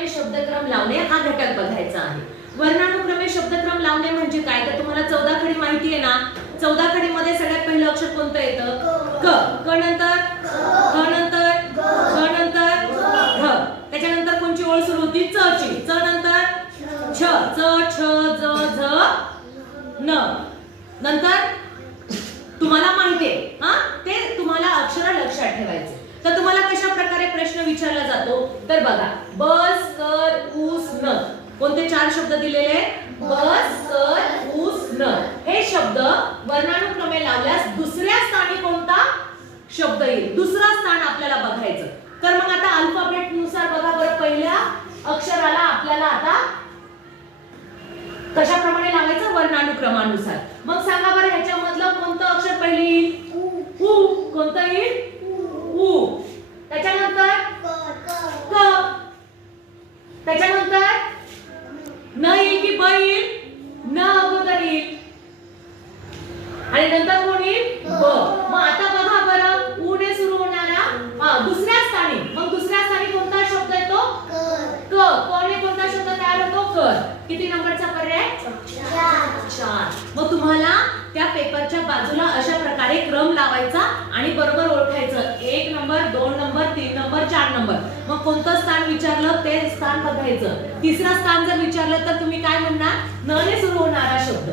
वर्णानुक्रमे शब्दक्रम लावणे हा घटक बघायचा आहे. वर्णानुक्रमे शब्दक्रम लावणे म्हणजे काय? तर तुम्हाला 14 खडी माहिती आहे ना. 14 खडी मध्ये सगळ्यात पहिलं अक्षर कोणतं येतं? क. क नंतर ख नंतर ख नंतर घ. त्याच्यानंतर कोणची ओळ सुरू होती? च ची. च नंतर छ. च छ ज झ न. नंतर तुम्हाला माहितीये हा ते तुम्हाला अक्षर लक्षात ठेवायचे. तर तुम्हाला कशा प्रकारे प्रश्न विचारला जातो? तर बघा, बस कर ऊस न. कोणते 4 शब्द दिलेले आहेत? बस कर ऊस न. हे शब्द वर्णानुक्रमे लावल्यास दुसऱ्या स्थानी कोणता शब्द येईल? दुसरा स्थान आपल्याला बघायचं. तर मग आता अल्फाबेट नुसार बघा बरं, पहिल्या अक्षराला आपल्याला आता कशाप्रमाणे लावायचं? वर्णानुक्रमानुसार. मग सांगा बरं, ह्याच्यामधलं कोणतं अक्षर पहिले येईल? उ. कोणतं येईल? उ. त्याच्यानंतर क. त्याच्यानंतर न येईल की ब येईल? न अगोदर येईल आणि नंतर कोण येईल? ब. मग आता बघा बरं, उ ने सुरू होणारा दुसऱ्या स्थानी. मग दुसऱ्या स्थानी कोणता शब्द येतो? क. क ने कोणता शब्द तयार होतो? कर. किती नंबरचा पर्याय? 4. मग तुम्हाला त्या पेपरच्या बाजूला अशा प्रकारे क्रम लावायचा आणि बरोबर ओळखायचं. 1 नंबर, 2 नंबर, 3 नंबर, 4 नंबर. मग कोणतं स्थान विचारलं ते स्थान बघायचं. तिसरा स्थान जर विचारलं तर तुम्ही काय म्हणणार? न ने सुरू होणारा शब्द.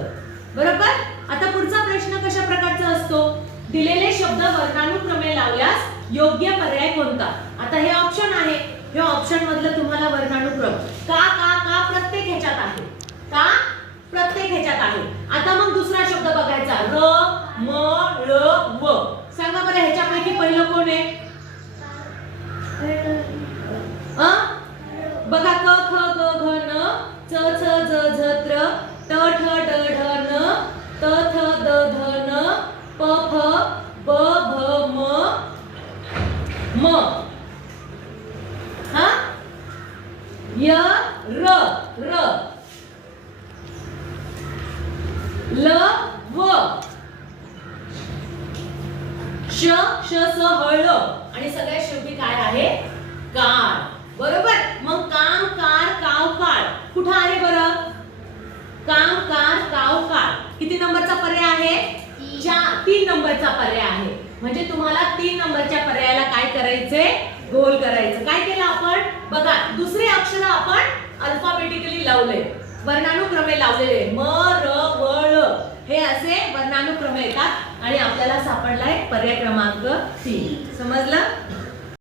बरोबर. आता पुढचा प्रश्न कशा प्रकारचा असतो? दिलेले शब्द वर्णानुक्रमे लावल्यास योग्य पर्याय कोणता? आता हे ऑप्शन आहे. हे ऑप्शन मधलं तुम्हाला वर्णानुक्रम का का का प्रत्येक ह्याच्यात आहे. का प्रत्येक ह्याच्यात आहे. आता मग दुसरा शब्द बघायचा. र म ळ व. सांगा बरं, ह्याच्यापैकी पहिलं कोण आहे? बघा, क ख ग घ न, च छ ज झ त्र, ट ठ ड ढ न, त थ द ध न, प फ ब भ म म. हा य र र, ल व, श श स हळ आणि सगळ्यात शेवटी काय आहे? काळ. बरोबर. मग काम कार काव काळ कुठं आहे बरं? काम कार काव काळ. किती नंबरचा पर्याय आहे? 3 नंबरचा पर्याय आहे. म्हणजे तुम्हाला 3 नंबरच्या पर्यायाला काय करायचे? गोल करायचं. काय केलं आपण? बघा, दुसरे अक्षर आपण अल्फाबेटिकली लावले, वर्णानुक्रमे लावलेले. म र व ळ हे असे वर्णानुक्रमे येतात आणि आपल्याला सापडलाय पर्याय क्रमांक 3. समजलं?